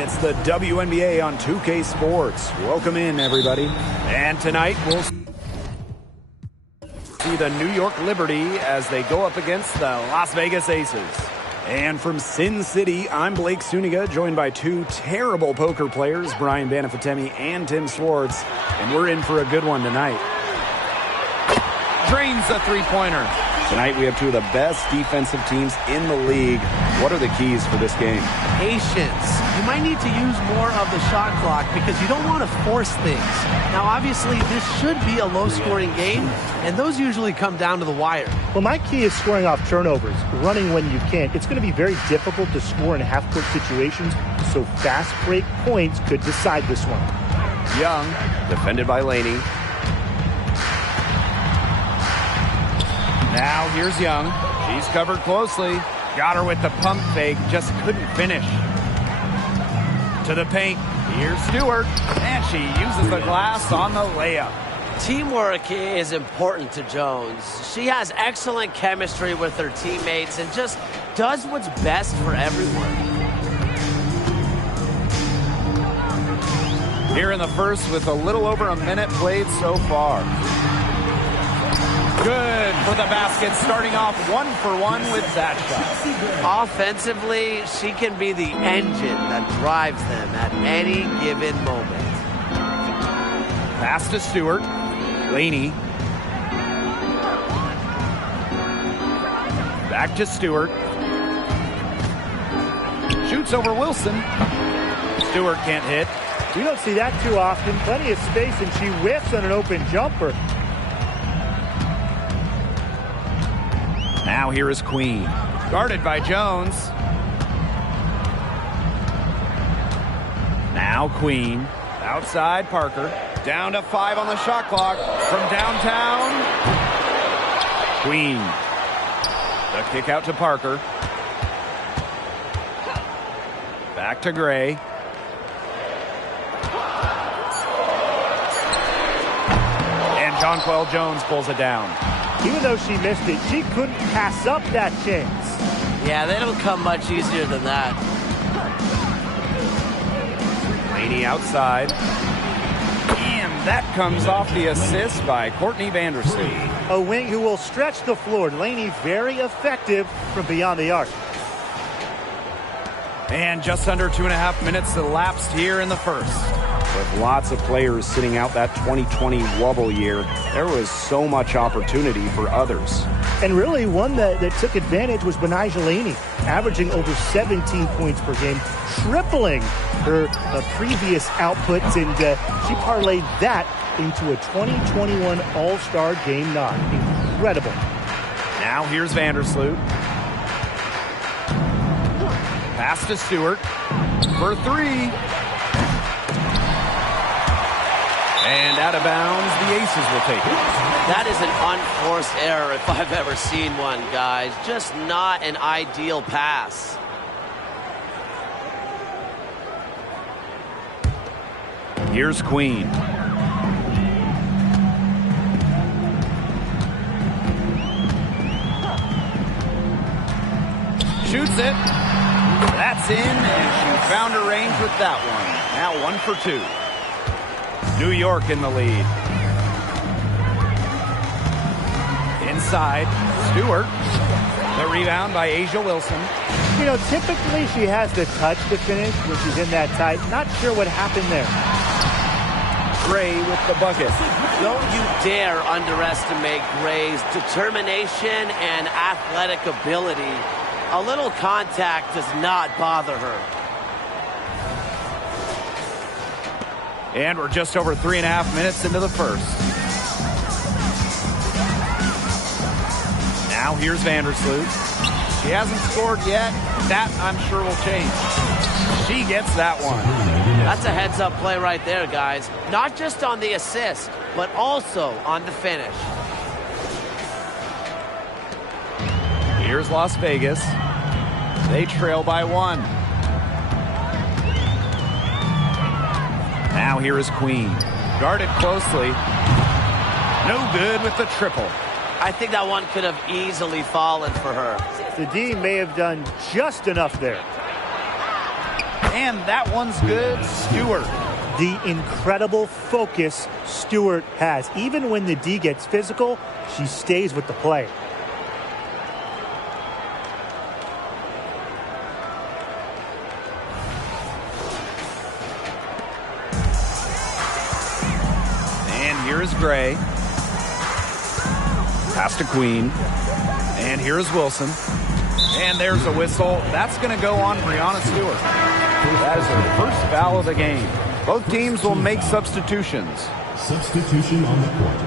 It's the WNBA on 2K Sports. Welcome in, everybody. And tonight we'll see the New York Liberty as they go up against the Las Vegas Aces. And from Sin City, I'm Blake Suniga, joined by two terrible poker players, Brian Banafitemi and Tim Swartz. And we're in for a good one tonight. Drains the three-pointer. Tonight we have two of the best defensive teams in the league. What are the keys for this game? Patience. You might need to use more of the shot clock because you don't want to force things. Now, obviously, this should be a low-scoring game, and those usually come down to the wire. Well, my key is scoring off turnovers, running when you can. It's going to be very difficult to score in half-court situations, so fast break points could decide this one. Young, defended by Laney. Now here's Young. She's covered closely. Got her with the pump fake. Just couldn't finish. To the paint. Here's Stewart. And she uses the glass on the layup. Teamwork is important to Jones. She has excellent chemistry with her teammates and just does what's best for everyone. Here in the first with a little over a minute played so far. Good for the basket, starting off 1-for-1 with that shot. Offensively, she can be the engine that drives them at any given moment. Pass to Stewart. Laney. Back to Stewart. Shoots over Wilson. Stewart can't hit. We don't see that too often. Plenty of space, and she whiffs on an open jumper. Now here is Queen. Guarded by Jones. Now Queen. Outside Parker. Down to 5 on the shot clock. From downtown. Queen. The kick out to Parker. Back to Gray. And Jonquel Jones pulls it down. Even though she missed it, she couldn't pass up that chance. Yeah, they don't come much easier than that. Laney outside. And that comes off the assist by Courtney Vandersloot. A wing who will stretch the floor. Laney very effective from beyond the arc. And just under 2.5 minutes elapsed here in the first. With lots of players sitting out that 2020 wobble year, there was so much opportunity for others. And really one that took advantage was Betnijah Laney, averaging over 17 points per game, tripling her previous outputs, and she parlayed that into a 2021 All-Star Game nod. Incredible. Now here's Vandersloot. Pass to Stewart for 3. And out of bounds, the Aces will take it. That is an unforced error if I've ever seen one, guys. Just not an ideal pass. Here's Queen. Shoots it. That's in, and she found her range with that one. Now 1 for 2. New York in the lead. Inside, Stewart. The rebound by A'ja Wilson. You know, typically she has the touch to finish when she's in that tight. Not sure what happened there. Gray with the bucket. Don't you dare underestimate Gray's determination and athletic ability. A little contact does not bother her. And we're just over 3.5 minutes into the first. Now here's Vandersloot. She hasn't scored yet. That, I'm sure, will change. She gets that one. That's a heads-up play right there, guys. Not just on the assist, but also on the finish. Here's Las Vegas. They trail by 1. Now here is Queen. Guarded closely. No good with the triple. I think that one could have easily fallen for her. The D may have done just enough there. And that one's good. Stewart. The incredible focus Stewart has. Even when the D gets physical, she stays with the play. And here's Gray. Pass to Queen. And here's Wilson. And there's a whistle. That's going to go on Brianna Stewart. That is her first foul of the game. Both teams will make substitutions. Substitution on the court.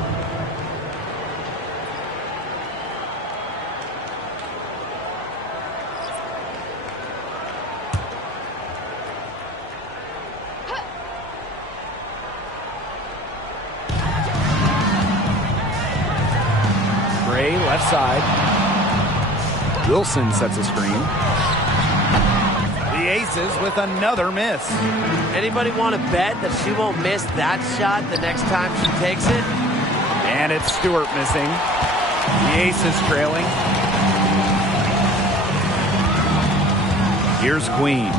Gray, left side. Wilson sets a screen. The Aces with another miss. Anybody want to bet that she won't miss that shot the next time she takes it? And it's Stewart missing. The Aces trailing. Here's Queen.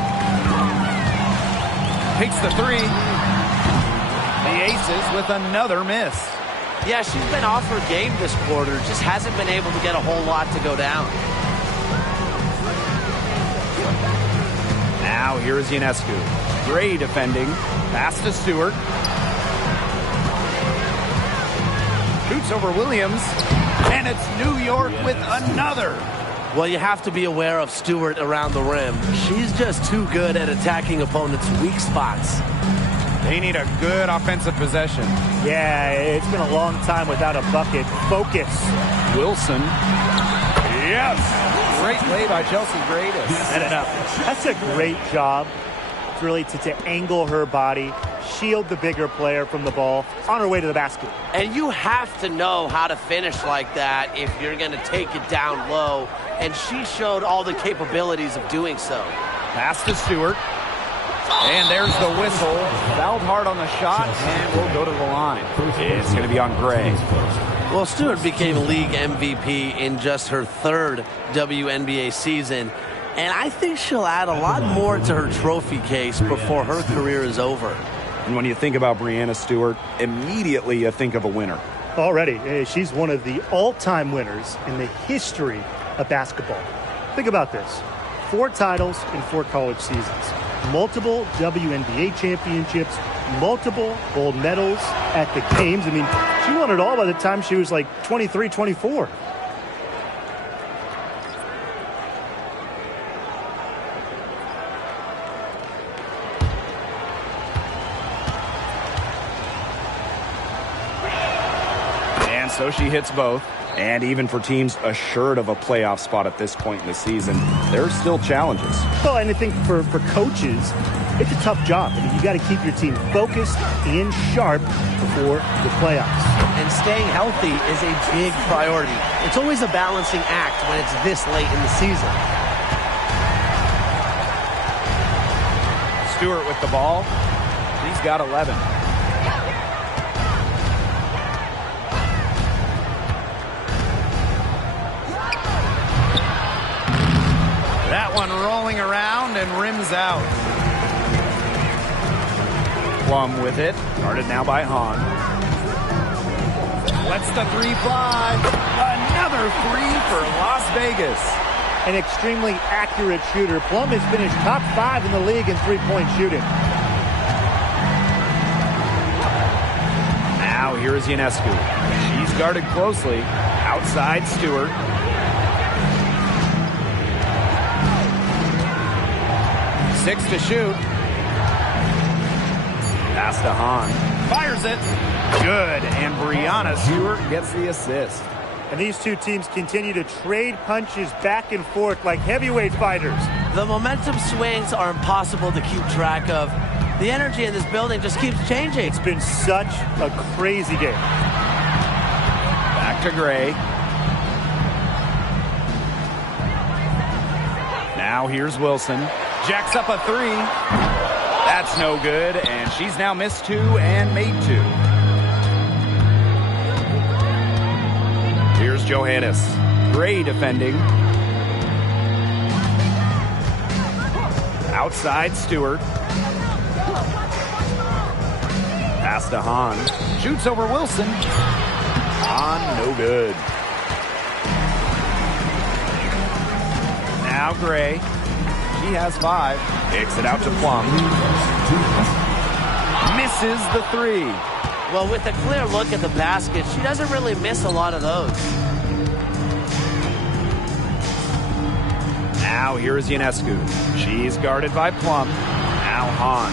Takes the three. The Aces with another miss. Yeah, she's been off her game this quarter. Just hasn't been able to get a whole lot to go down. Now here's Ionescu. Gray defending. Pass to Stewart. Shoots over Williams. And it's New York with another. Well, you have to be aware of Stewart around the rim. She's just too good at attacking opponents' weak spots. They need a good offensive possession. Yeah, it's been a long time without a bucket. Focus. Wilson. Yes. Great play by Chelsea Gray to set it up. That's a great job. It's really to angle her body, shield the bigger player from the ball on her way to the basket. And you have to know how to finish like that if you're going to take it down low. And she showed all the capabilities of doing so. Pass to Stewart. And there's the whistle. Fouled hard on the shot, and we'll go to the line. It's going to be on Gray. Well, Stewart became league MVP in just her third WNBA season, and I think she'll add a lot more to her trophy case before her career is over. And when you think about Brianna Stewart, immediately you think of a winner. Already, she's one of the all-time winners in the history of basketball. Think about this. 4 titles in 4 college seasons. Multiple WNBA championships, multiple gold medals at the games. I mean, she won it all by the time she was like 23, 24. And so she hits both. And even for teams assured of a playoff spot at this point in the season, there are still challenges. Well, and I think for coaches, it's a tough job. I mean, you got to keep your team focused and sharp before the playoffs. And staying healthy is a big priority. It's always a balancing act when it's this late in the season. Stewart with the ball. He's got 11. That one rolling around and rims out. Plum with it. Guarded now by Hahn. Lets the three fly. Another three for Las Vegas. An extremely accurate shooter. Plum has finished top 5 in the league in three-point shooting. Now here's Ionescu. She's guarded closely. Outside Stewart. Six to shoot. Pass to Hahn. Fires it. Good. And Brianna Stewart gets the assist. And these two teams continue to trade punches back and forth like heavyweight fighters. The momentum swings are impossible to keep track of. The energy in this building just keeps changing. It's been such a crazy game. Back to Gray. Now here's Wilson. Jacks up a three. That's no good, and she's now missed 2 and made 2. Here's Johannes. Gray defending. Outside Stewart. Pass to Hahn. Shoots over Wilson. Hahn, no good. Now Gray. She has 5. Kicks it out to Plum. Misses the 3. Well, with a clear look at the basket, she doesn't really miss a lot of those. Now here is Ionescu. She's guarded by Plum. Now Hahn.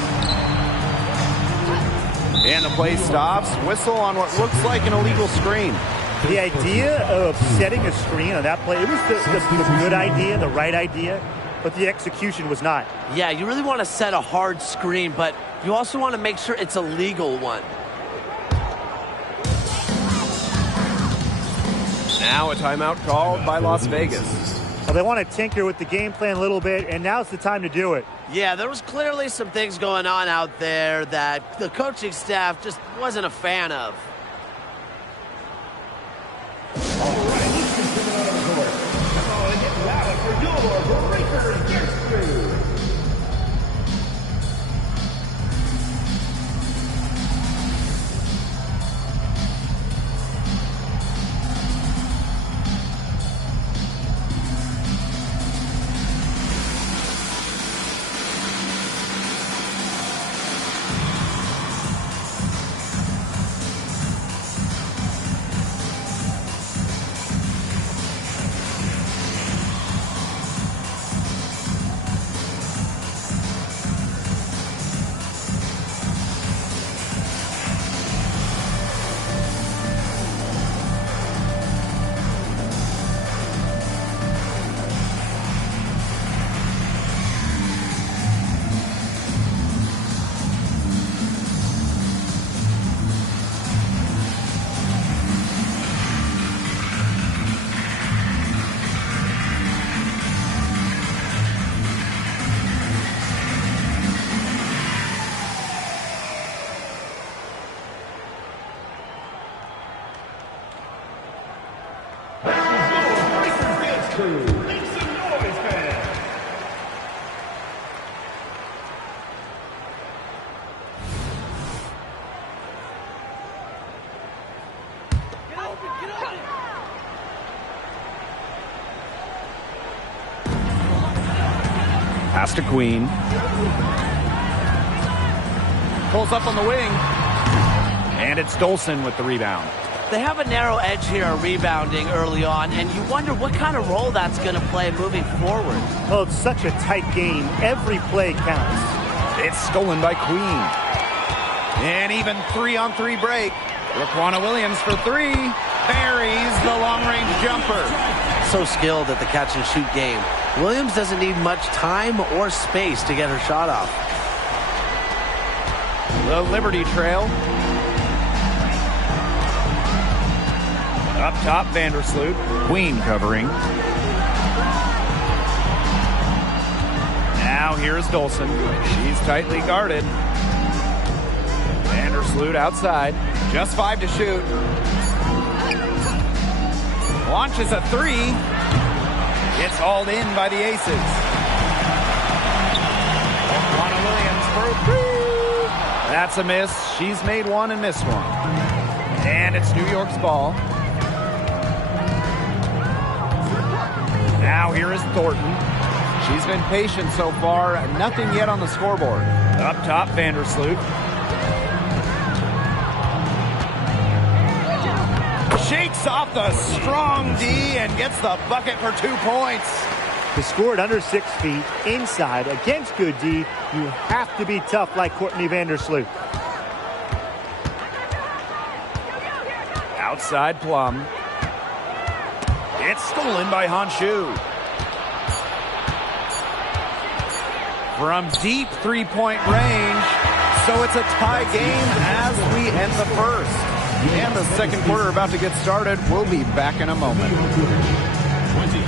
And the play stops. Whistle on what looks like an illegal screen. The idea of setting a screen on that play, it was the good idea, the right idea, but the execution was not. Yeah, you really want to set a hard screen, but you also want to make sure it's a legal one. Now a timeout called by Las Vegas. Well, they want to tinker with the game plan a little bit, and now's the time to do it. Yeah, there was clearly some things going on out there that the coaching staff just wasn't a fan of. Pass to Queen. Pulls up on the wing. And it's Dolson with the rebound. They have a narrow edge here rebounding early on, and you wonder what kind of role that's going to play moving forward. Well, it's such a tight game. Every play counts. It's stolen by Queen. And even 3-on-3 break. Raquana Williams for 3. Buries the long-range jumper. So skilled at the catch-and-shoot game. Williams doesn't need much time or space to get her shot off. The Liberty Trail. Up top, Vandersloot. Queen covering. Now here's Dolson. She's tightly guarded. Vandersloot outside. Just 5 to shoot. Launches a 3. It's hauled in by the Aces. Raquana Williams for 3. That's a miss. She's made 1 and missed 1. And it's New York's ball. Now here is Thornton. She's been patient so far. Nothing yet on the scoreboard. Up top, Vandersloot. Shakes off the strong D and gets the bucket for 2 points. To score at under 6 feet inside against good D, you have to be tough like Courtney Vandersloot. Outside Plum. It's stolen by Honshu. From deep three-point range. So it's a tie game as we end the first. And the second quarter about to get started. We'll be back in a moment. 20.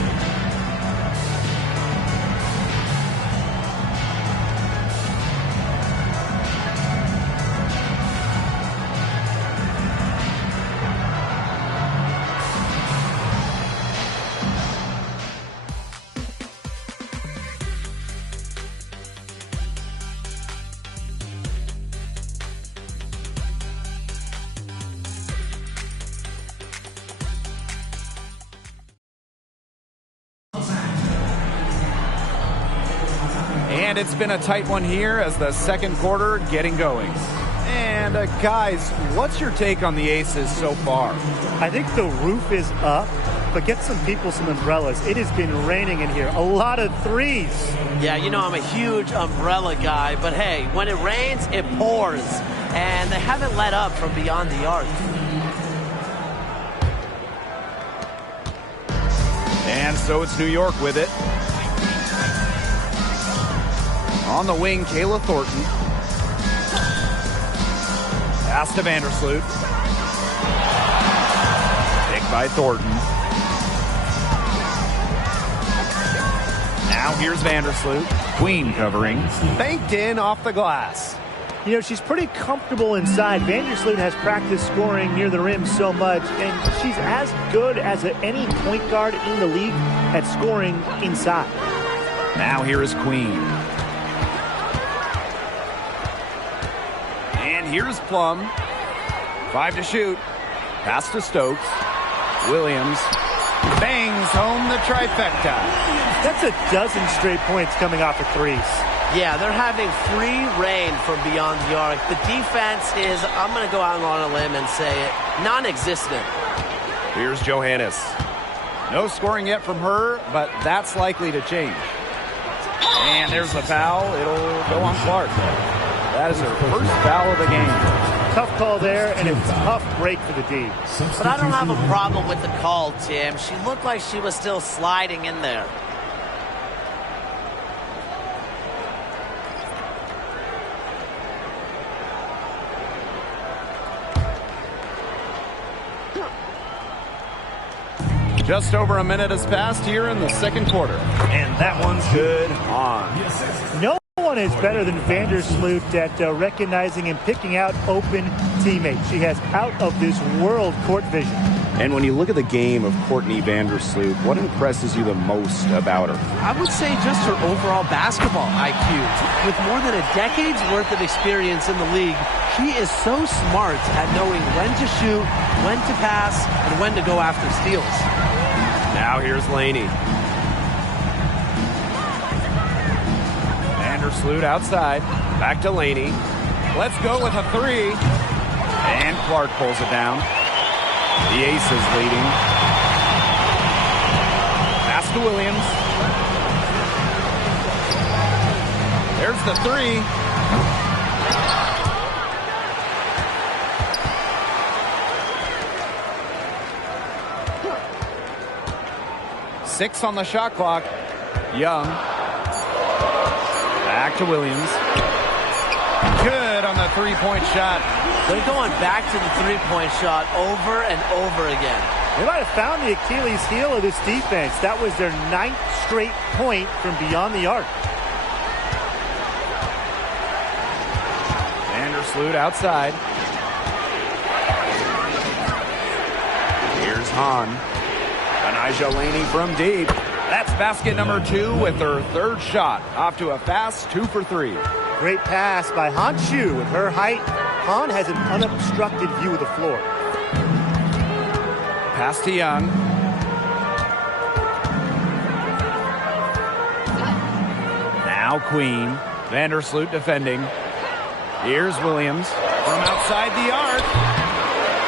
And it's been a tight one here as the second quarter getting going. And guys, what's your take on the Aces so far? I think the roof is up, but get some people some umbrellas. It has been raining in here. A lot of threes. Yeah, you know I'm a huge umbrella guy, but hey, when it rains, it pours. And they haven't let up from beyond the arc. And so it's New York with it. On the wing, Kayla Thornton. Pass to Vandersloot. Picked by Thornton. Now here's Vandersloot. Queen covering. Banked in off the glass. You know, she's pretty comfortable inside. Vandersloot has practiced scoring near the rim so much, and she's as good as any point guard in the league at scoring inside. Now here is Queen. And here's Plum. 5 to shoot. Pass to Stokes. Williams bangs home the trifecta. That's a dozen straight points coming off of threes. Yeah, they're having free reign from beyond the arc. The defense is, I'm going to go out on a limb and say it, non-existent. Here's Johannes. No scoring yet from her, but that's likely to change. And there's the foul. It'll go on Clark. That is her first foul of the game. Tough call there, and a tough break for the D. But I don't have a problem with the call, Tim. She looked like she was still sliding in there. Just over a minute has passed here in the second quarter. And that one's good on. No one is better than Vandersloot at recognizing and picking out open teammates. She has out-of-this-world court vision. And when you look at the game of Courtney Vandersloot, what impresses you the most about her? I would say just her overall basketball IQ. With more than a decade's worth of experience in the league, she is so smart at knowing when to shoot, when to pass, and when to go after steals. Now here's Laney. Vandersloot outside. Back to Laney. Let's go with a three. And Clark pulls it down. The Aces leading. Pass to Williams. There's the three. Six on the shot clock. Young. Back to Williams. Good on the three-point shot. They're going back to the three-point shot over and over again. They might have found the Achilles heel of this defense. That was their 9th straight point from beyond the arc. Vandersloot outside. Here's Hahn. Anijah Laney from deep. That's basket number 2 with her third shot. Off to a fast 2 for 3. Great pass by Han Shu. With her height, Han has an unobstructed view of the floor. Pass to Young. Now Queen. Vandersloot defending. Here's Williams from outside the arc.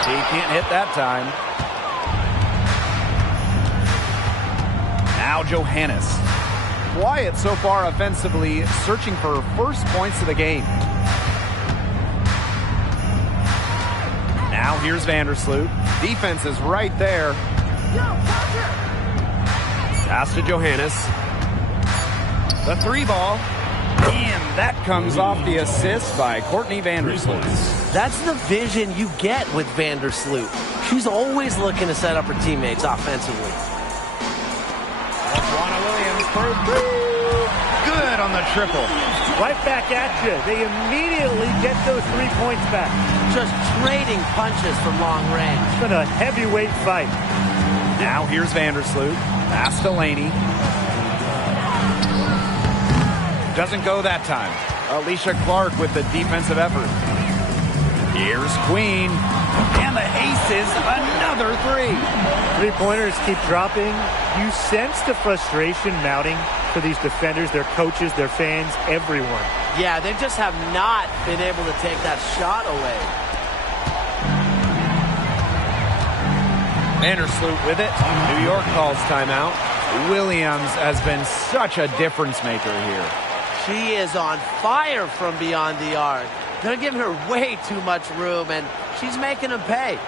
He can't hit that time. Now Johannes. Quiet so far offensively, searching for her first points of the game. Now here's Vandersloot. Defense is right there. Pass to Johannes. The three ball. And that comes off the assist by Courtney Vandersloot. That's the vision you get with Vandersloot. She's always looking to set up her teammates offensively. Williams for three. Good on the triple. Right back at you. They immediately get those 3 points back. Just trading punches from long range. It's been a heavyweight fight. Now here's Vandersloot. Pass to Laney. Doesn't go that time. Alicia Clark with the defensive effort. Here's Queen. And the aces, another three. Three-pointers keep dropping. You sense the frustration mounting for these defenders, their coaches, their fans, everyone. Yeah, they just have not been able to take that shot away. Vandersloot with it. New York calls timeout. Williams has been such a difference maker here. She is on fire from beyond the arc. They're giving her way too much room, and she's making them pay.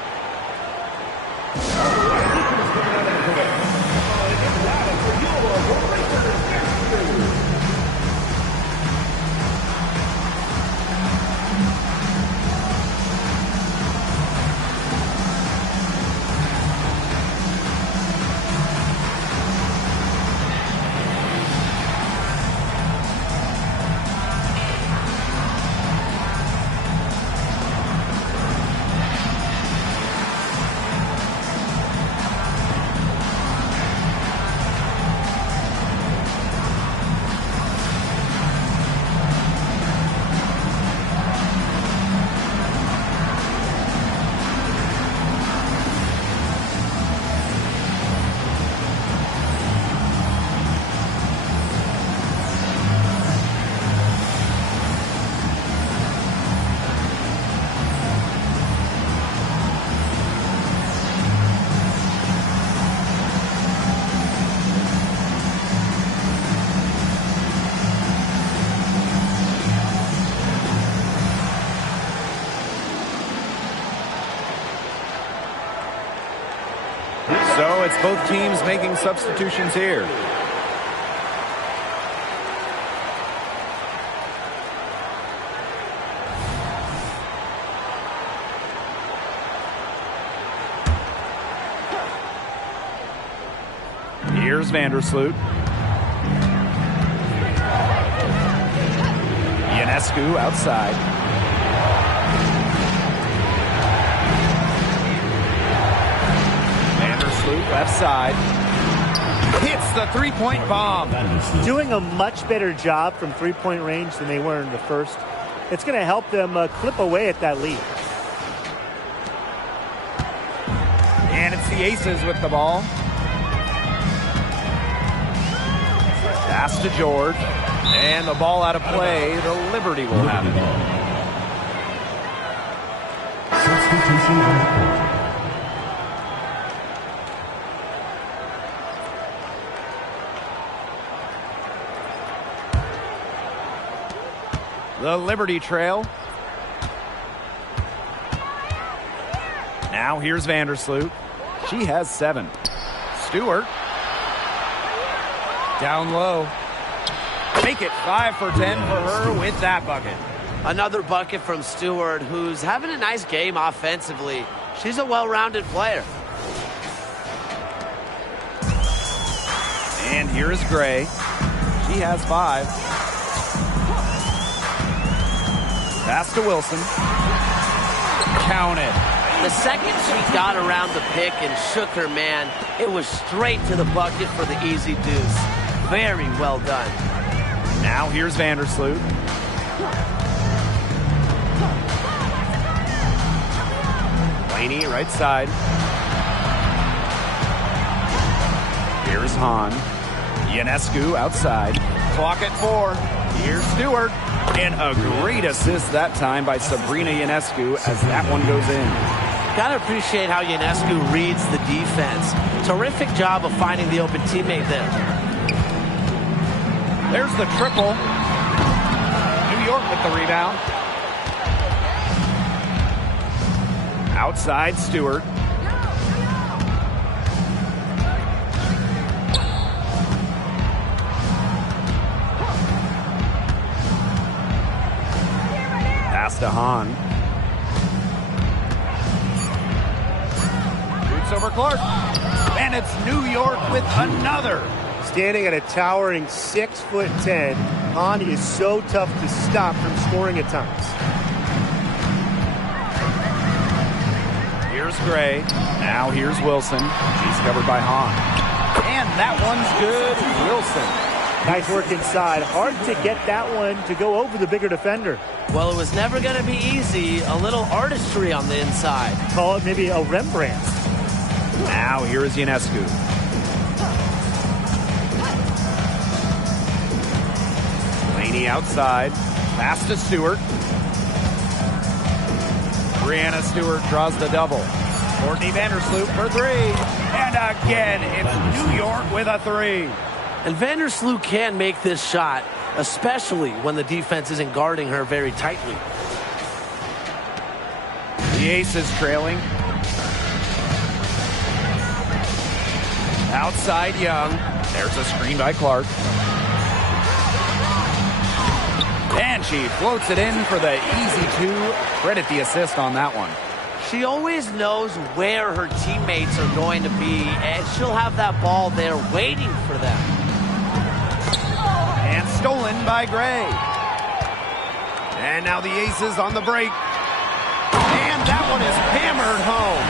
So it's both teams making substitutions here. Here's Vandersloot. Ionescu outside. Vandersloot left side. Hits the three-point bomb. Doing a much better job from three-point range than they were in the first. It's going to help them clip away at that lead. And it's the Aces with the ball. Pass to George. And the ball out of play. The Liberty will have it. Substitution on the court. The Liberty trail. Now here's Vandersloot. She has 7. Stewart. Down low. Make it 5 for 10 for her with that bucket. Another bucket from Stewart, who's having a nice game offensively. She's a well-rounded player. And here's Gray. She has 5. Pass to Wilson. Counted. The second she got around the pick and shook her man, it was straight to the bucket for the easy deuce. Very well done. Now here's Vandersloot. Laney right side. Here's Hahn. Ionescu outside. Clock at 4. Here's Stewart. And a great assist that time by Sabrina Ionescu as that one goes in. Gotta appreciate how Ionescu reads the defense. Terrific job of finding the open teammate there. There's the triple. New York with the rebound. Outside Stewart. Pass to Hahn. Boots over Clark. And it's New York with another. Standing at a towering 6'10", Hahn is so tough to stop from scoring at times. Here's Gray. Now here's Wilson. She's covered by Hahn. And that one's good. Wilson. Nice work inside. Hard to get that one to go over the bigger defender. Well, it was never going to be easy. A little artistry on the inside. Call it maybe a Rembrandt. Now here is Ionescu. Laney outside. Pass to Stewart. Brianna Stewart draws the double. Courtney Vandersloot for three. And again, it's New York with a three. And Vandersloot can make this shot, especially when the defense isn't guarding her very tightly. The Aces trailing. Outside Young. There's a screen by Clark. And she floats it in for the easy two. Credit the assist on that one. She always knows where her teammates are going to be, and she'll have that ball there waiting for them. And stolen by Gray. And now the Aces on the break. And that one is hammered home.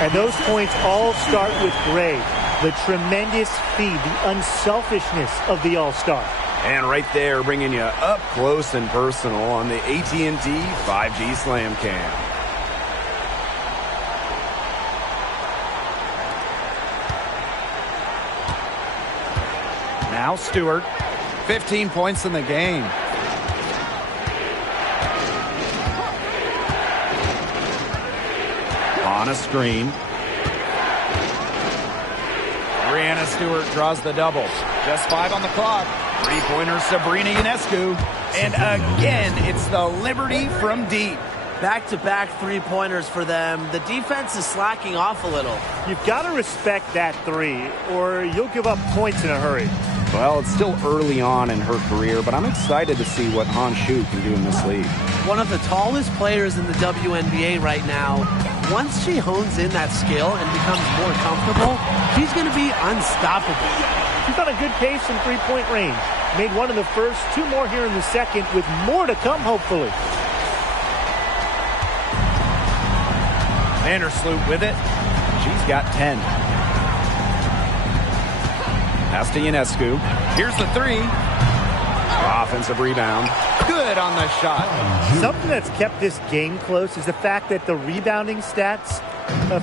And those points all start with Gray. The tremendous feed, the unselfishness of the All-Star. And right there, bringing you up close and personal on the AT&T 5G Slam Cam. Now Stewart, 15 points in the game. On a screen. Brianna Stewart draws the double. Just 5 on the clock. Three-pointer Sabrina Ionescu. And again, it's the Liberty from deep. Back-to-back three-pointers for them. The defense is slacking off a little. You've got to respect that three, or you'll give up points in a hurry. Well, it's still early on in her career, but I'm excited to see what Han Shu can do in this league. One of the tallest players in the WNBA right now. Once she hones in that skill and becomes more comfortable, she's going to be unstoppable. She's on a good pace in three-point range. Made one in the first, 2 more here in the second, with more to come, hopefully. Vandersloot with it. She's got 10. Pass to Ionescu. Here's the three. Offensive rebound. Good on the shot. Something that's kept this game close is the fact that the rebounding stats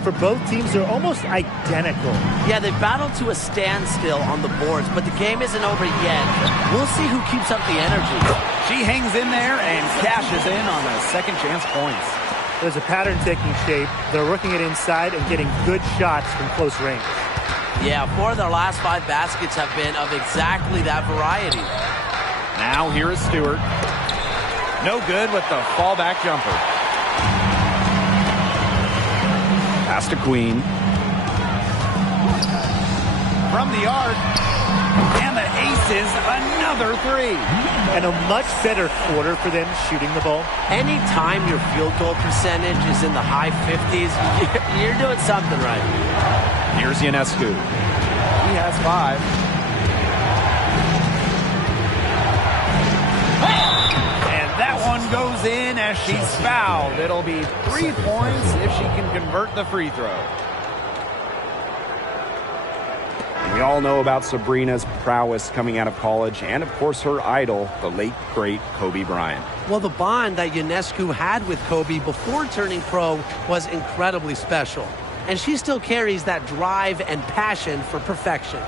for both teams are almost identical. Yeah, they battled to a standstill on the boards, but the game isn't over yet. We'll see who keeps up the energy. She hangs in there and cashes in on the second chance points. There's a pattern taking shape. They're working it inside and getting good shots from close range. Yeah, 4 of their last 5 baskets have been of exactly that variety. Now here is Stewart. No good with the fallback jumper. Pass to Queen. From the arc. And the Aces, another three. And a much better quarter for them shooting the ball. Anytime your field goal percentage is in the high 50s, you're doing something right. Here's Ionescu. He has 5. And that one goes in as she's fouled. It'll be 3 points if she can convert the free throw. We all know about Sabrina's prowess coming out of college and, of course, her idol, the late, great Kobe Bryant. Well, the bond that Ionescu had with Kobe before turning pro was incredibly special. And she still carries that drive and passion for perfection.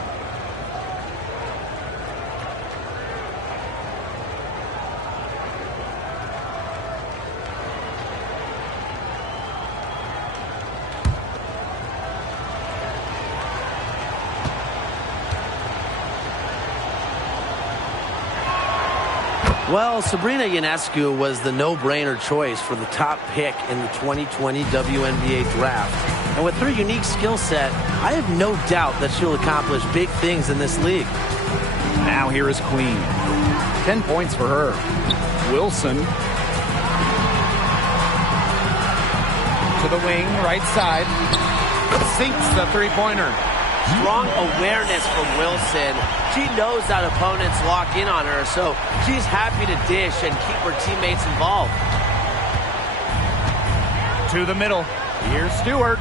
Well, Sabrina Ionescu was the no-brainer choice for the top pick in the 2020 WNBA draft. And with her unique skill set, I have no doubt that she'll accomplish big things in this league. Now here is Queen. 10 points for her. Wilson. To the wing, right side. Sinks the three-pointer. Strong awareness from Wilson. She knows that opponents lock in on her, so she's happy to dish and keep her teammates involved. To the middle. Here's Stewart.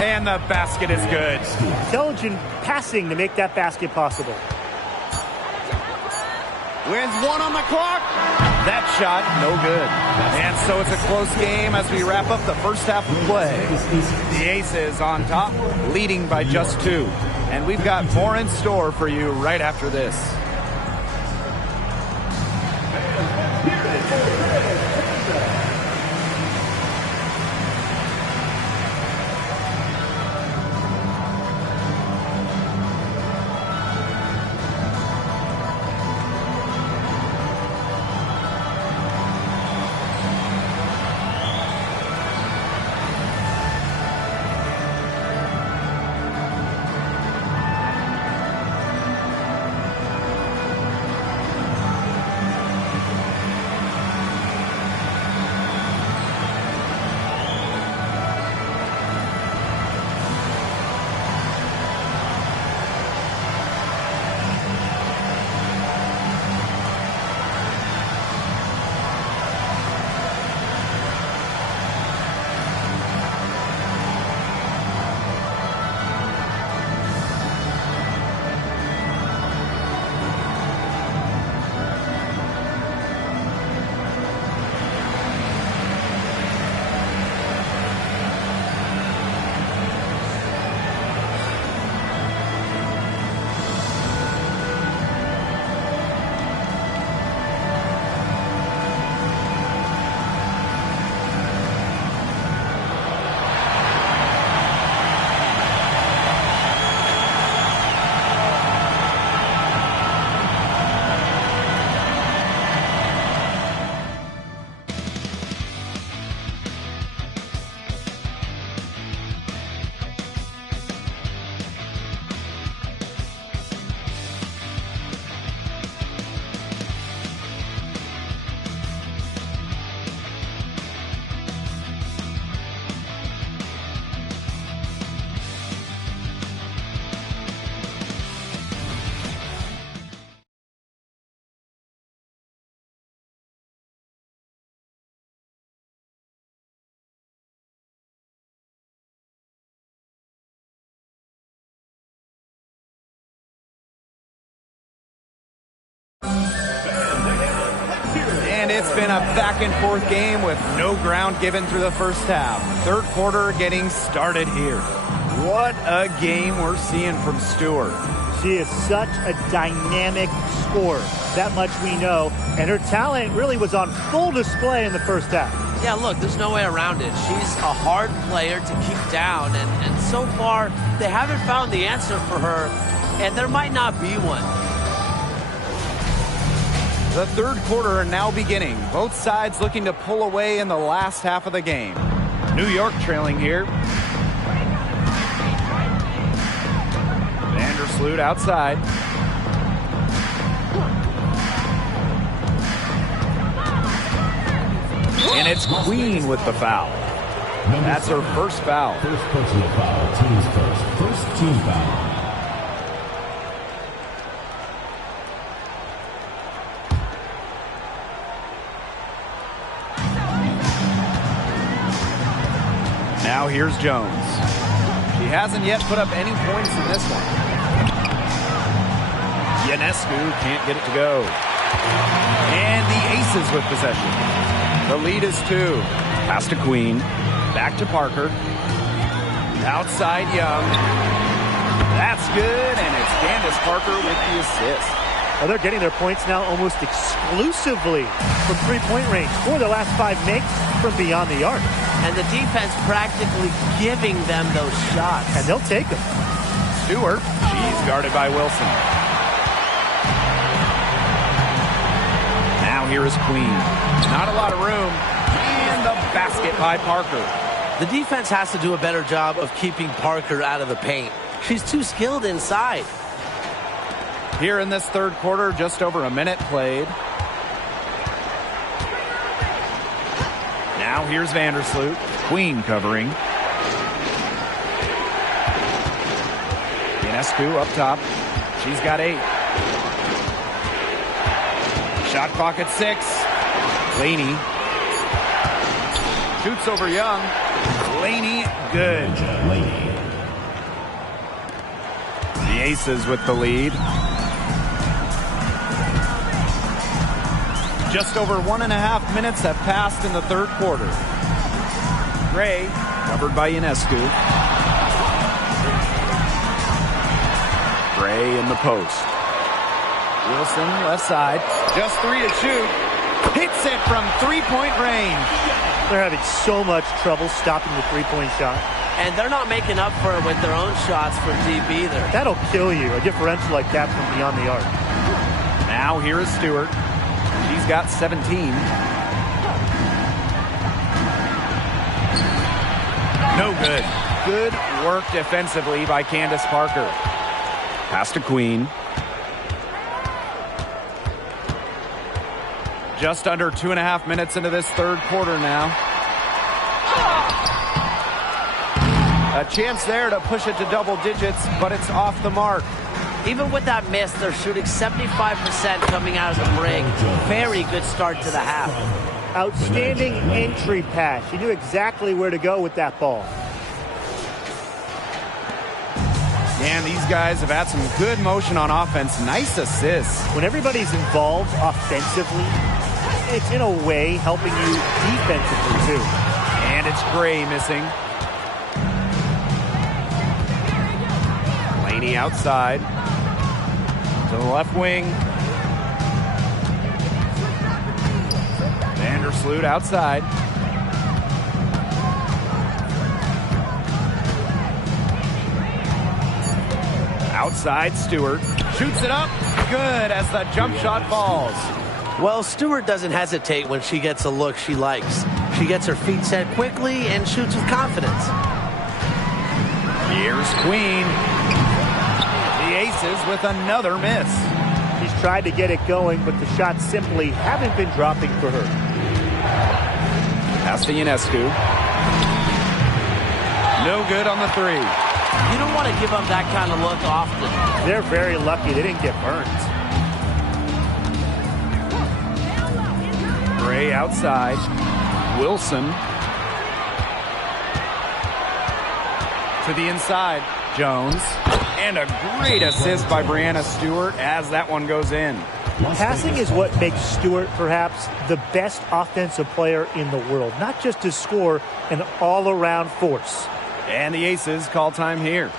And the basket is good. Intelligent passing to make that basket possible. Wins one on the clock. That shot, no good. And so it's a close game as we wrap up the first half of play. The Aces on top, leading by just 2. And we've got more in store for you right after this. And it's been a back-and-forth game with no ground given through the first half. Third quarter getting started here. What a game we're seeing from Stewart. She is such a dynamic scorer. That much we know. And her talent really was on full display in the first half. Yeah, look, there's no way around it. She's a hard player to keep down. And so far, they haven't found the answer for her. And there might not be one. The third quarter now beginning. Both sides looking to pull away in the last half of the game. New York trailing here. Vandersloot outside. And it's Queen with the foul. That's her first foul. First personal foul, team's first team foul. Now here's Jones. She hasn't yet put up any points in this one. Ionescu can't get it to go. And the Aces with possession. The lead is 2. Pass to Queen. Back to Parker. Outside Young. That's good, and it's Candace Parker with the assist. Well, they're getting their points now almost exclusively from three-point range. 4 of the last 5 makes from beyond the arc. And the defense practically giving them those shots. And they'll take them. Stewart, she's guarded by Wilson. Now here is Queen. Not a lot of room. And the basket by Parker. The defense has to do a better job of keeping Parker out of the paint. She's too skilled inside. Here in this third quarter, just over a minute played. Now here's Vandersloot. Queen covering. Ionescu up top. She's got 8. Shot clock at 6. Laney. Shoots over Young. Laney, good. The Aces with the lead. Just over 1.5 minutes have passed in the third quarter. Gray, covered by Ionescu. Gray in the post. Wilson, left side. Just 3 to shoot. Hits it from three-point range. They're having so much trouble stopping the three-point shot. And they're not making up for it with their own shots from deep either. That'll kill you, a differential like that from beyond the arc. Now here is Stewart. She's got 17. No good. Good work defensively by Candace Parker. Pass to Queen. Just under 2.5 minutes into this third quarter now. A chance there to push it to double digits, but it's off the mark. Even with that miss, they're shooting 75% coming out of the break. Very good start to the half. Outstanding entry pass. She knew exactly where to go with that ball. And these guys have had some good motion on offense. Nice assists. When everybody's involved offensively, it's in a way helping you defensively too. And it's Gray missing. Laney outside. To the left wing. Vandersloot outside. Outside Stewart. Shoots it up. Good as the jump shot falls. Well, Stewart doesn't hesitate when she gets a look she likes. She gets her feet set quickly and shoots with confidence. Here's Queen. The Aces with another miss. She's tried to get it going, but the shots simply haven't been dropping for her. Pass to Ionescu. No good on the three. You don't want to give up that kind of look often. They're very lucky they didn't get burned. Gray outside. Wilson. To the inside. Jones. And a great assist by Breanna Stewart as that one goes in. Passing is what makes Stewart perhaps the best offensive player in the world. Not just to score, an all-around force. And the Aces call time here.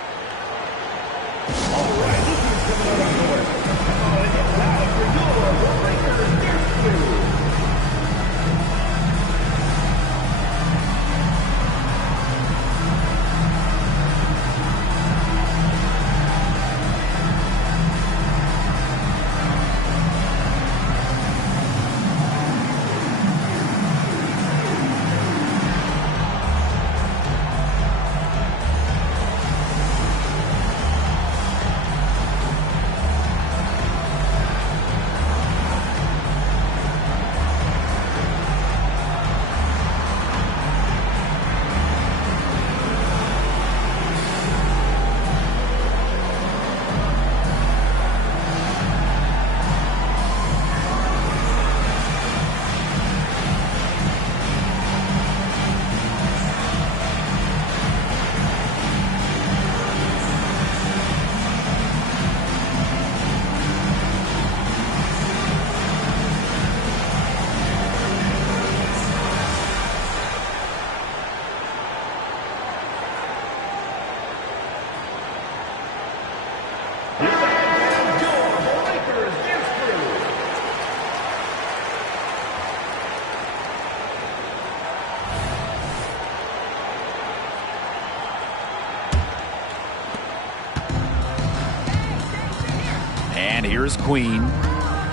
And here's Queen.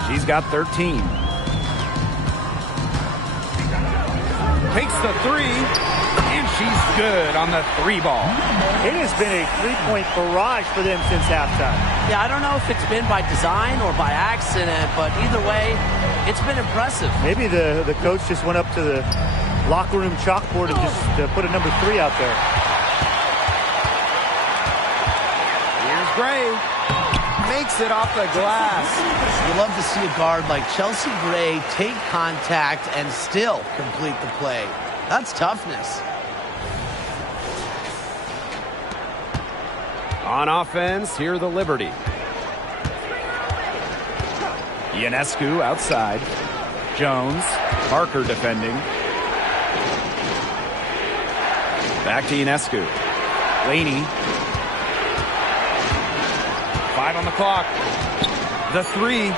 She's got 13. Takes the three, and she's good on the three ball. It has been a three-point barrage for them since halftime. Yeah, I don't know if it's been by design or by accident, but either way, it's been impressive. Maybe the coach just went up to the locker room chalkboard and just put a number 3 out there. Here's Gray. Makes it off the glass. You love to see a guard like Chelsea Gray take contact and still complete the play. That's toughness. On offense, here the Liberty. Ionescu outside. Jones. Parker defending. Back to Ionescu. Laney. 5 on the clock. The 3.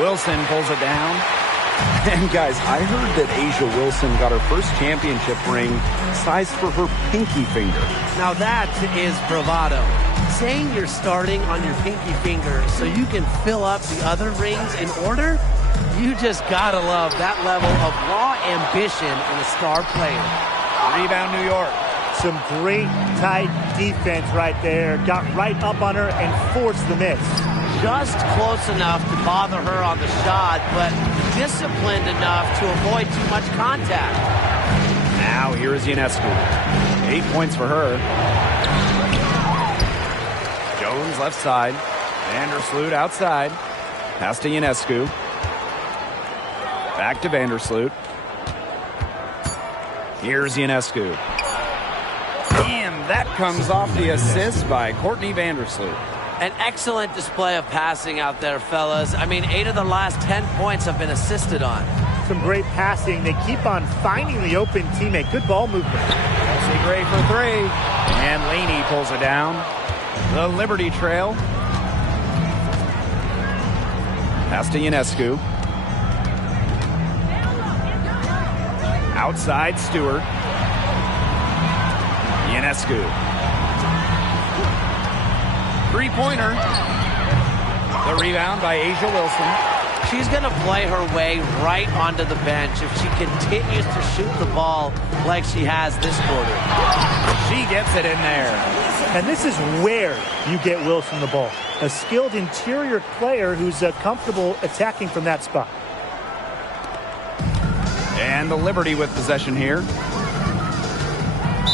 Wilson pulls it down. And guys, I heard that Asia Wilson got her first championship ring sized for her pinky finger. Now that is bravado. Saying you're starting on your pinky finger so you can fill up the other rings in order, you just gotta love that level of raw ambition in a star player. Rebound, New York. Some great tight defense right there. Got right up on her and forced the miss. Just close enough to bother her on the shot, but disciplined enough to avoid too much contact. Now here is Ionescu. 8 points for her. Jones left side. Vandersloot outside. Pass to Ionescu. Back to Vandersloot. Here's Ionescu. And that comes off the assist by Courtney Vandersloot. An excellent display of passing out there, fellas. I mean, 8 of the last 10 points have been assisted on. Some great passing. They keep on finding the open teammate. Good ball movement. Kelsey Gray for 3. And Laney pulls it down. The Liberty trail. Pass to Ionescu. Outside Stewart. Ionescu. 3-pointer. The rebound by Asia Wilson. She's going to play her way right onto the bench if she continues to shoot the ball like she has this quarter. She gets it in there. And this is where you get Wilson the ball. A skilled interior player who's comfortable attacking from that spot. And the Liberty with possession here.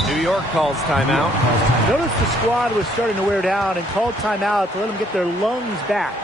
New York calls timeout. Notice the squad was starting to wear down and called timeout to let them get their lungs back.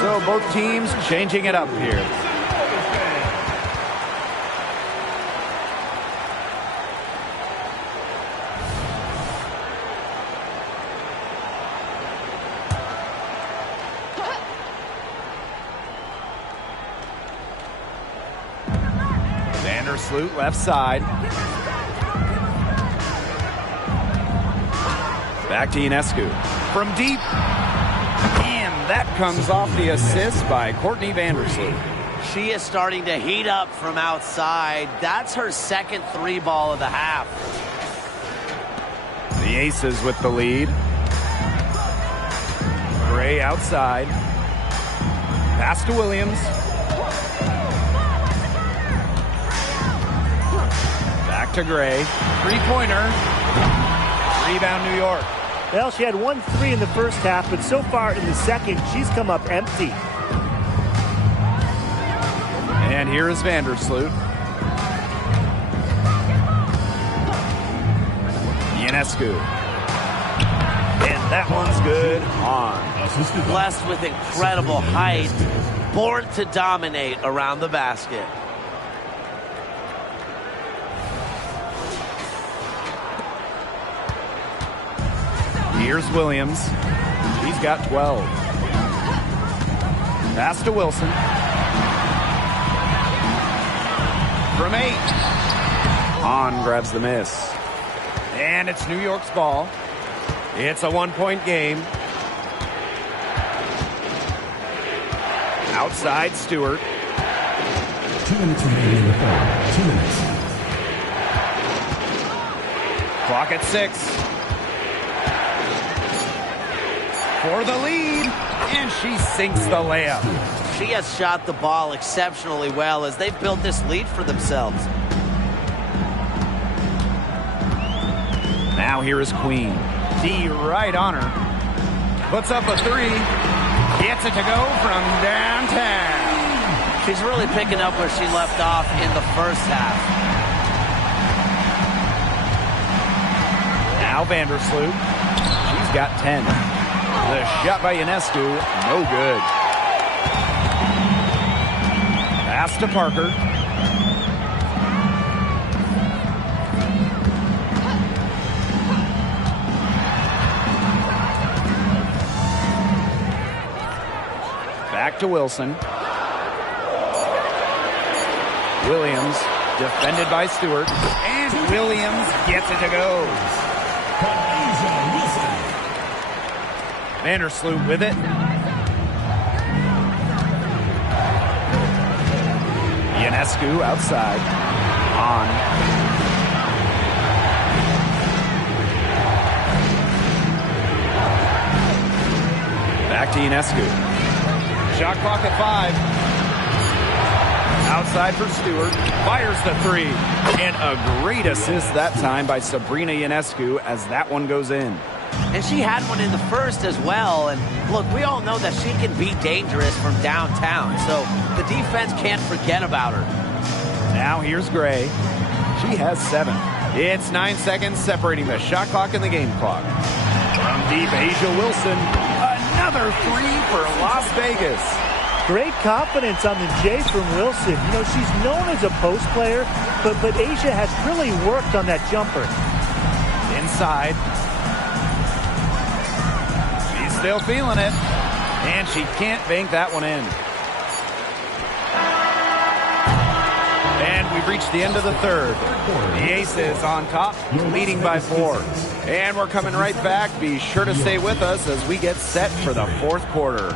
So both teams changing it up here. Vandersloot left side. Back to Ionescu. From deep. And that comes off the assist by Courtney Vandersloot. She is starting to heat up from outside. That's her second 3 ball of the half. The Aces with the lead. Gray outside. Pass to Williams. Back to Gray. 3-pointer. Rebound, New York. Well, she had 1 3 in the first half, but so far in the second, she's come up empty. And here is Vandersloot. Ionescu. And that one's good on. Blessed with incredible height, born to dominate around the basket. Here's Williams. He's got 12. Pass to Wilson. From 8. Hahn grabs the miss. And it's New York's ball. It's a 1-point game. Outside Stewart. 2 minutes remaining in the third. 2 minutes. Clock at 6. For the lead. And she sinks the layup. She has shot the ball exceptionally well as they've built this lead for themselves. Now here is Queen. D right on her. Puts up a 3. Gets it to go from downtown. She's really picking up where she left off in the first half. Now Vandersloot. She's got 10. The shot by Ionescu, no good. Pass to Parker. Back to Wilson. Williams, defended by Stewart. And Williams gets it to go. Vandersloot with it. Ionescu outside. On. Back to Ionescu. Shot clock at 5. Outside for Stewart. Fires the 3. And a great assist that time by Sabrina Ionescu as that one goes in. And she had one in the first as well. And look, we all know that she can be dangerous from downtown. So the defense can't forget about her. Now here's Gray. She has 7. It's 9 seconds separating the shot clock and the game clock. From deep, Asia Wilson. Another 3 for Las Vegas. Great confidence on the J from Wilson. You know, she's known as a post player, but Asia has really worked on that jumper. Inside. She's still feeling it. And she can't bank that one in. And we've reached the end of the third. The Aces on top, leading by 4. And we're coming right back. Be sure to stay with us as we get set for the fourth quarter.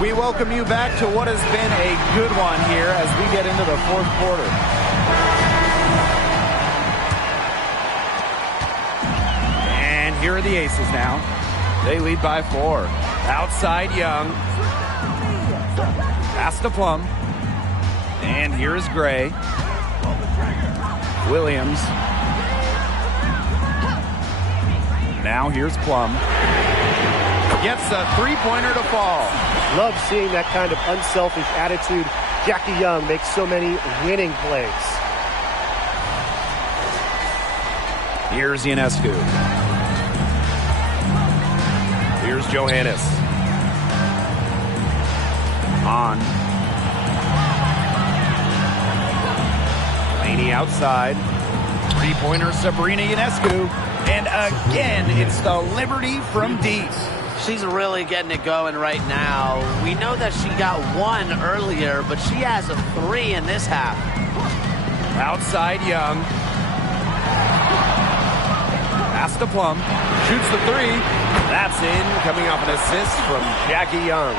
We welcome you back to what has been a good one here as we get into the fourth quarter. And here are the Aces now. They lead by 4. Outside Young. Pass to Plum. And here is Gray. Williams. Now here's Plum. Gets a 3-pointer to fall. Love seeing that kind of unselfish attitude. Jackie Young makes so many winning plays. Here's Ionescu. Here's Johannes. On. Laney outside. 3-pointer Sabrina Ionescu. And again, it's the Liberty from deep. She's really getting it going right now. We know that she got 1 earlier, but she has a 3 in this half. Outside Young. Pass to Plum. Shoots the 3. That's in, coming off an assist from Jackie Young.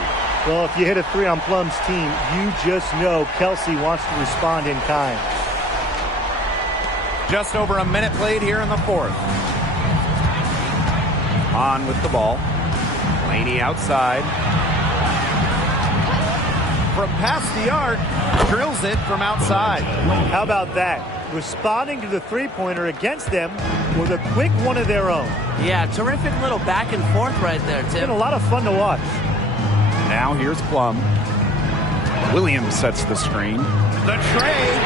Well, if you hit a 3 on Plum's team, you just know Kelsey wants to respond in kind. Just over a minute played here in the fourth. On with the ball. Laney outside. From past the arc, drills it from outside. How about that? Responding to the 3-pointer against them, with a quick one of their own. Yeah, terrific little back and forth right there, Tim. It's been a lot of fun to watch. Now here's Plum. Williams sets the screen. The tray.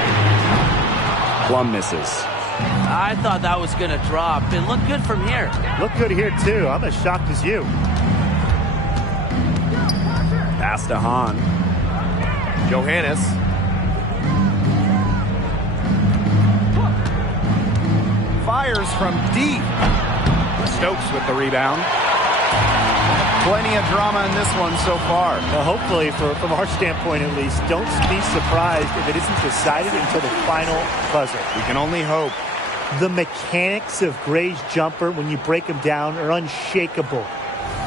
Plum misses. I thought that was going to drop. It looked good from here. Looked good here, too. I'm as shocked as you. Pass to Hahn. Johannes. Fires from deep. Stokes with the rebound. Plenty of drama in this one so far. Well, hopefully, from our standpoint at least, don't be surprised if it isn't decided until the final buzzer. We can only hope. The mechanics of Gray's jumper, when you break them down, are unshakable.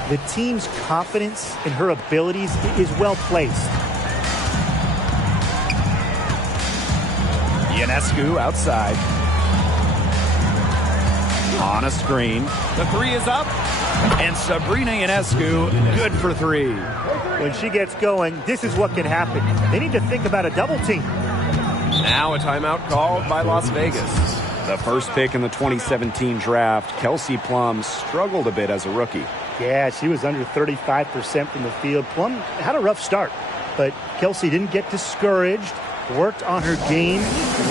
The team's confidence in her abilities is well placed. Ionescu outside. On a screen. The three is up. And Sabrina Ionescu, good for three. When she gets going, this is what can happen. They need to think about a double team. Now a timeout called by Las Vegas. The first pick in the 2017 draft, Kelsey Plum struggled a bit as a rookie. Yeah, she was under 35% from the field. Plum had a rough start, but Kelsey didn't get discouraged, worked on her game,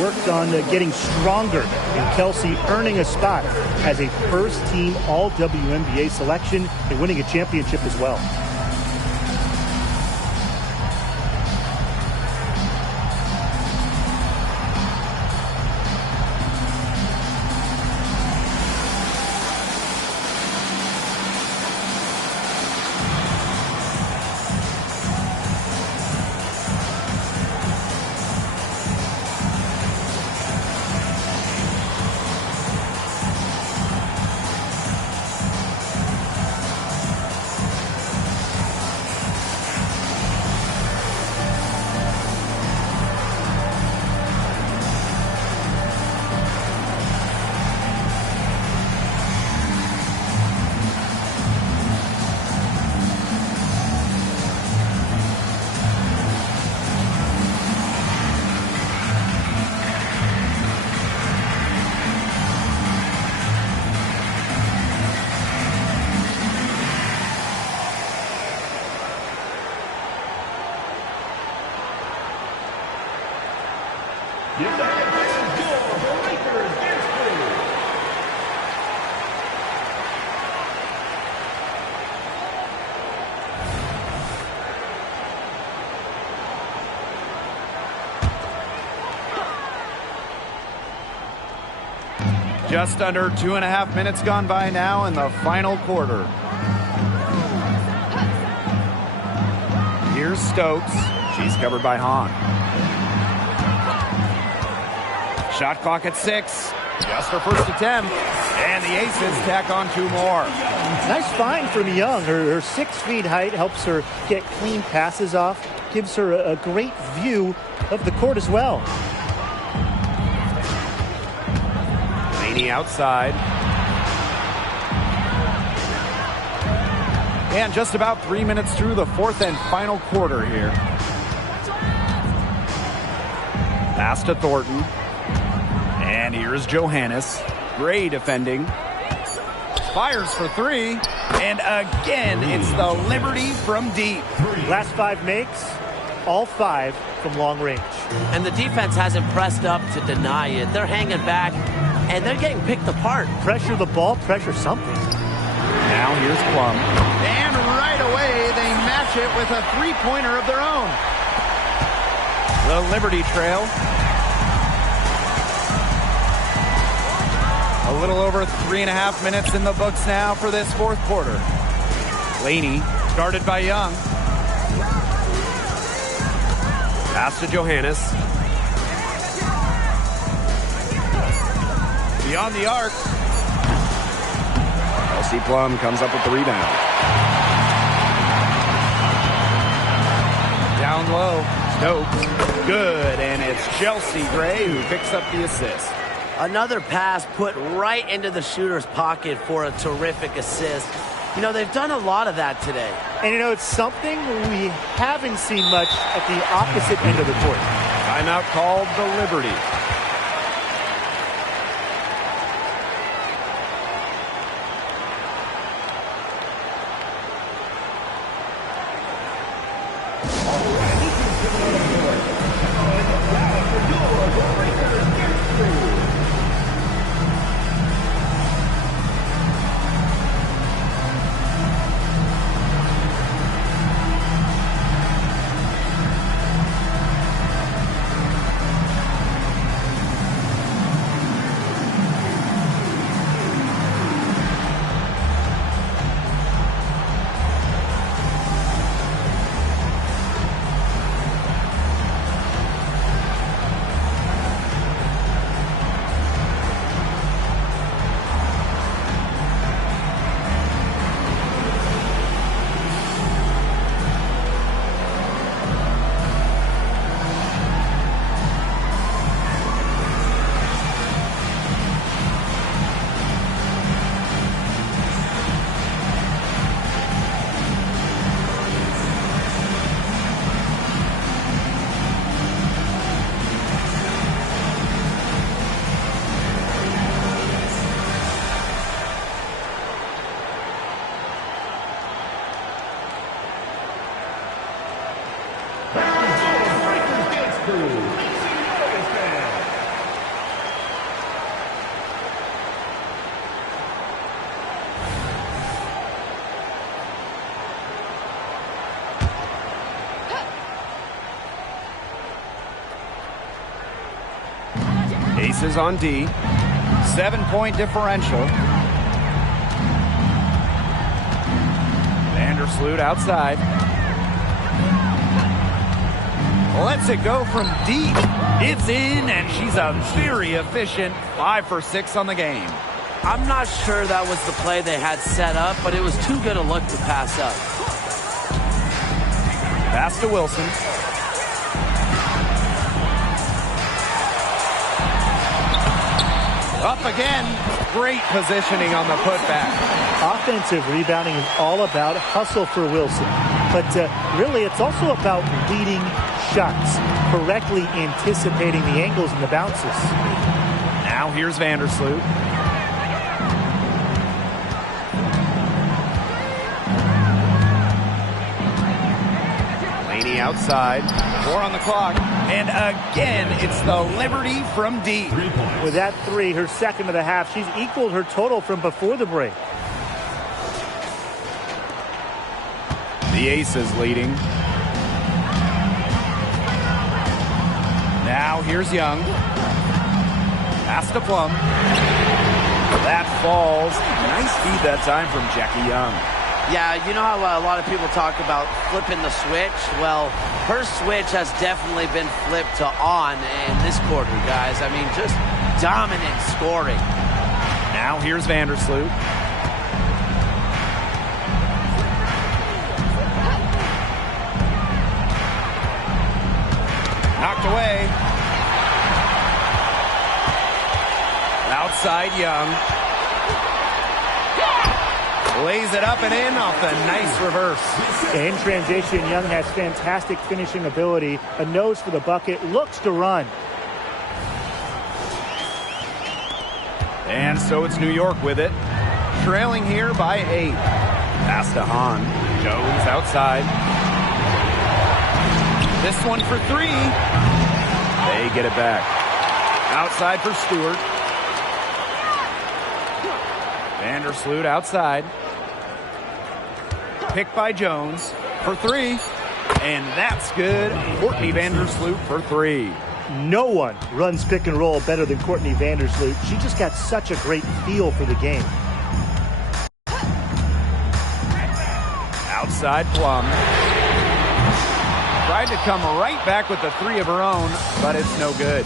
worked on getting stronger, and Kelsey earning a spot as a first-team All-WNBA selection and winning a championship as well. Just under 2.5 minutes gone by now in the final quarter. Here's Stokes. She's covered by Hahn. Shot clock at 6. Just her first attempt. And the Aces tack on 2 more. Nice find from Young. Her 6 feet height helps her get clean passes off. Gives her a great view of the court as well. Outside. And just about 3 minutes through the fourth and final quarter here. Pass to Thornton. And here's Johannes. Gray defending. Fires for 3. And again, it's the Liberty from deep. Last 5 makes, all 5 from long range. And the defense hasn't pressed up to deny it. They're hanging back. And they're getting picked apart. Pressure the ball, pressure something. Now here's Plum. And right away, they match it with a three-pointer of their own. The Liberty Trail. A little over 3.5 minutes in the books now for this fourth quarter. Laney, guarded by Young. Pass to Johannes. Beyond the arc. Kelsey Plum comes up with the rebound. Down low. Stokes. Good. And it's Chelsea Gray who picks up the assist. Another pass put right into the shooter's pocket for a terrific assist. You know, they've done a lot of that today. And, you know, it's something we haven't seen much at the opposite end of the court. Timeout called the Liberty. Aces on D. 7-point differential. Vandersloot outside. Lets it go from deep. It's in, and she's a very efficient 5 for 6 on the game. I'm not sure that was the play they had set up, but it was too good a look to pass up. Pass to Wilson. Up again. Great positioning on the putback. Offensive rebounding is all about hustle for Wilson. But really, it's also about leading shots, correctly anticipating the angles and the bounces. Now here's Vandersloot. Laney outside. 4 on the clock. And again, it's the Liberty from deep. With that 3, her second of the half, she's equaled her total from before the break. The Aces leading. Now here's Young. Pass to Plum. That falls. Nice feed that time from Jackie Young. Yeah, you know how a lot of people talk about flipping the switch? Well, her switch has definitely been flipped to on in this quarter, guys. I mean, just dominant scoring. Now here's Vandersloot. Knocked away. Outside Young. Lays it up and in off the nice reverse. In transition, Young has fantastic finishing ability. A nose for the bucket. Looks to run. And so it's New York with it. Trailing here by 8. Pass to Hahn. Jones outside. This one for 3. They get it back. Outside for Stewart. Vandersloot outside. Picked by Jones for 3. And that's good. Courtney Vandersloot for 3. No one runs pick and roll better than Courtney Vandersloot. She just got such a great feel for the game. Outside Plum. Tried to come right back with the 3 of her own, but it's no good.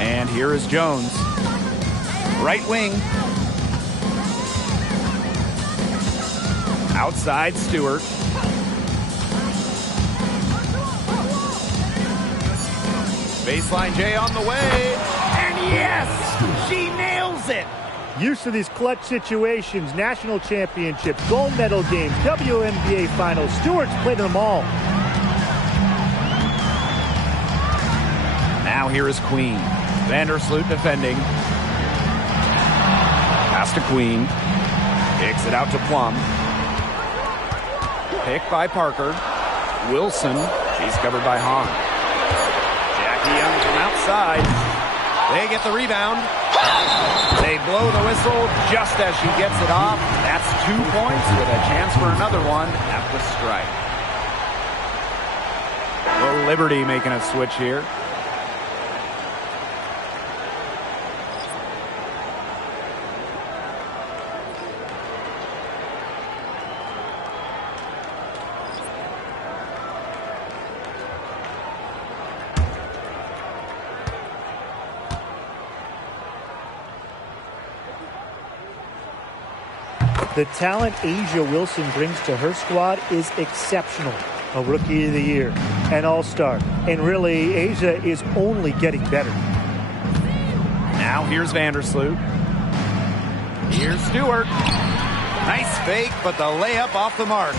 And here is Jones. Right wing. Outside Stewart. Baseline J on the way. And yes, she nails it. Used to these clutch situations, national championships, gold medal games, WNBA finals. Stewart's played them all. Now here is Queen. Vandersloot defending. Pass to Queen. Kicks it out to Plum. Pick by Parker. Wilson. She's covered by Hahn. Jackie Young from outside. They get the rebound. They blow the whistle just as she gets it off. That's 2 points with a chance for another one at the strike. Well, Liberty making a switch here. The talent Asia Wilson brings to her squad is exceptional. A Rookie of the Year, an All-Star, and really, Asia is only getting better. Now here's Vandersloot. Here's Stewart. Nice fake, but the layup off the mark.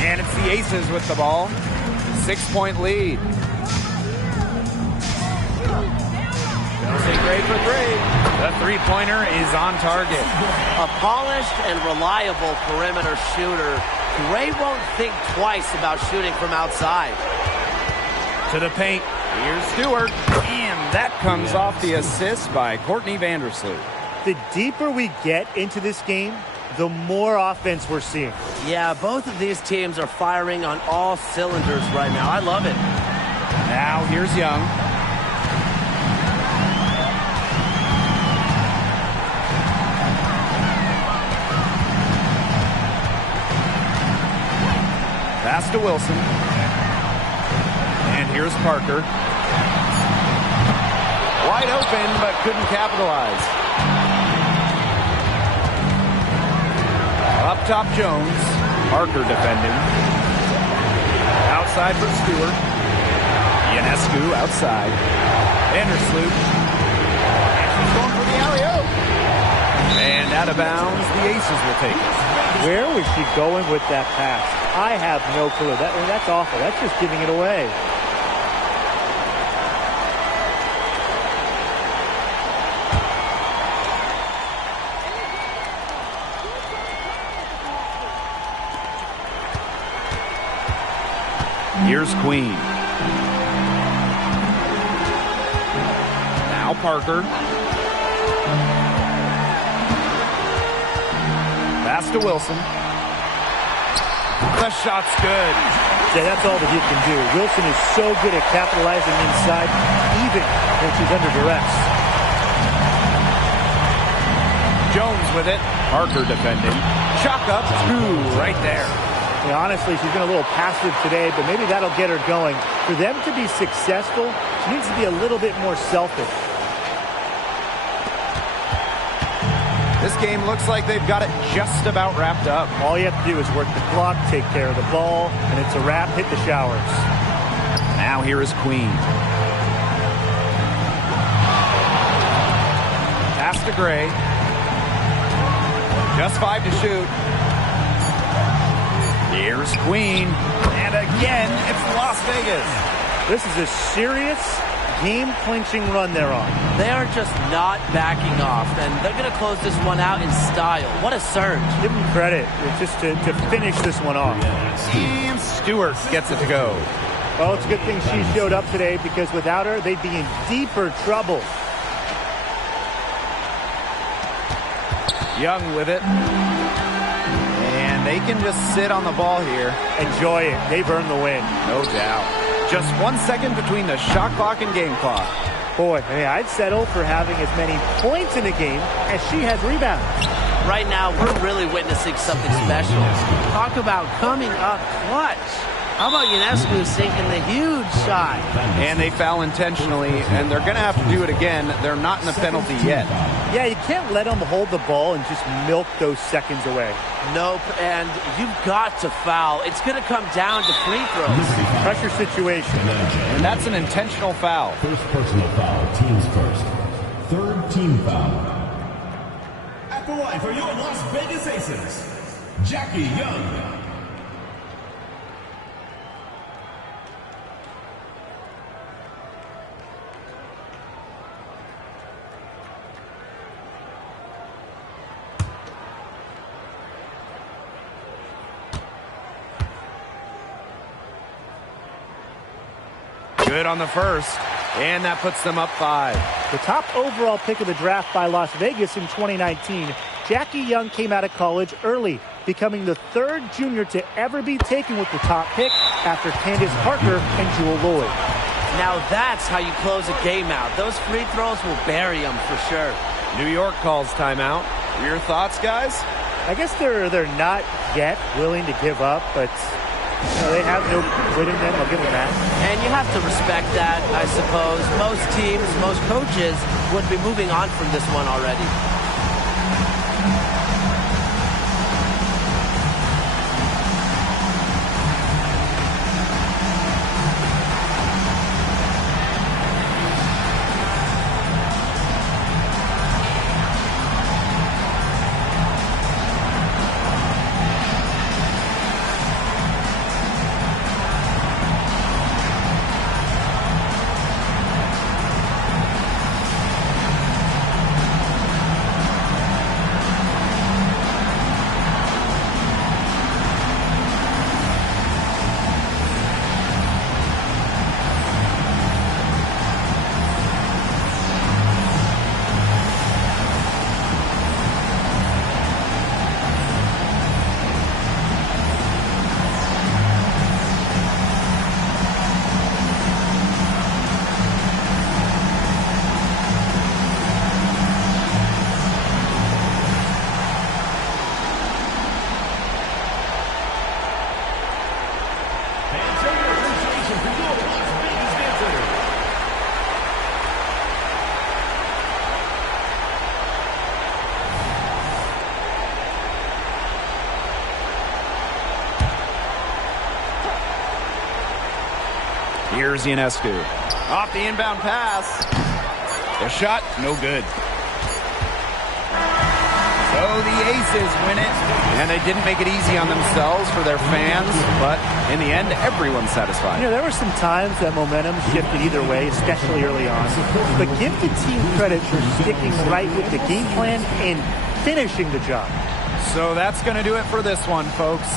And it's the Aces with the ball. 6-point lead. Chelsea Gray for three. The three-pointer is on target. A polished and reliable perimeter shooter. Gray won't think twice about shooting from outside. To the paint. Here's Stewart. And that comes off the assist by Courtney Vandersloot. The deeper we get into this game, the more offense we're seeing. Yeah, both of these teams are firing on all cylinders right now. I love it. Now here's Young. Pass to Wilson. And here's Parker. Wide open, but couldn't capitalize. Up top, Jones. Parker defending. Outside for Stewart. Ionescu outside. Vandersloot. And she's going for the alley-oop. And out of bounds, the Aces will take it. Where was she going with that pass? I have no clue. That's awful. That's just giving it away. Here's Queen. Now Parker. Pass to Wilson. The shot's good. Yeah, that's all that you can do. Wilson is so good at capitalizing inside, even when she's under duress. Jones with it. Parker defending. Chalk up two right there. Yeah, honestly, she's been a little passive today, but maybe that'll get her going. For them to be successful, she needs to be a little bit more selfish. This game looks like they've got it just about wrapped up. All you have to do is work the clock, take care of the ball, and it's a wrap. Hit the showers. Now here is Queen. Pass to Gray. Just 5 to shoot. Here's Queen. And again, it's Las Vegas. This is a serious game-clinching run they're on. They are just not backing off, and they're going to close this one out in style. What a surge. Give them credit. It's just to finish this one off. And Stewart gets it to go. Well, it's a good thing she showed up today, because without her, they'd be in deeper trouble. Young with it. And they can just sit on the ball here. Enjoy it. They've earned the win. No doubt. Just 1 second between the shot clock and game clock. Boy, hey, I'd settle for having as many points in a game as she has rebounds. Right now, we're really witnessing something special. Talk about coming up clutch. How about Ionescu sinking the huge shot? And they foul intentionally, and they're going to have to do it again. They're not in the penalty yet. Yeah, you can't let them hold the ball and just milk those seconds away. Nope, and you've got to foul. It's going to come down to free throws. Pressure situation. And that's an intentional foul. First personal foul, teams first. Third team foul. At the line for your Las Vegas Aces, Jackie Young. Good on the first, and that puts them up 5. The top overall pick of the draft by Las Vegas in 2019, Jackie Young came out of college early, becoming the 3rd junior to ever be taken with the top pick after Candace Parker and Jewel Lloyd. Now that's how you close a game out. Those free throws will bury them for sure. New York calls timeout. Your thoughts, guys? I guess they're not yet willing to give up, but they have no quit in them. I'll give them that. And you have to respect that, I suppose. Most teams, most coaches would be moving on from this one already. Here's Ionescu. Off the inbound pass. The shot, no good. So the Aces win it. And they didn't make it easy on themselves for their fans, but in the end, everyone's satisfied. You know, there were some times that momentum shifted either way, especially early on. But give the team credit for sticking right with the game plan and finishing the job. So that's going to do it for this one, folks.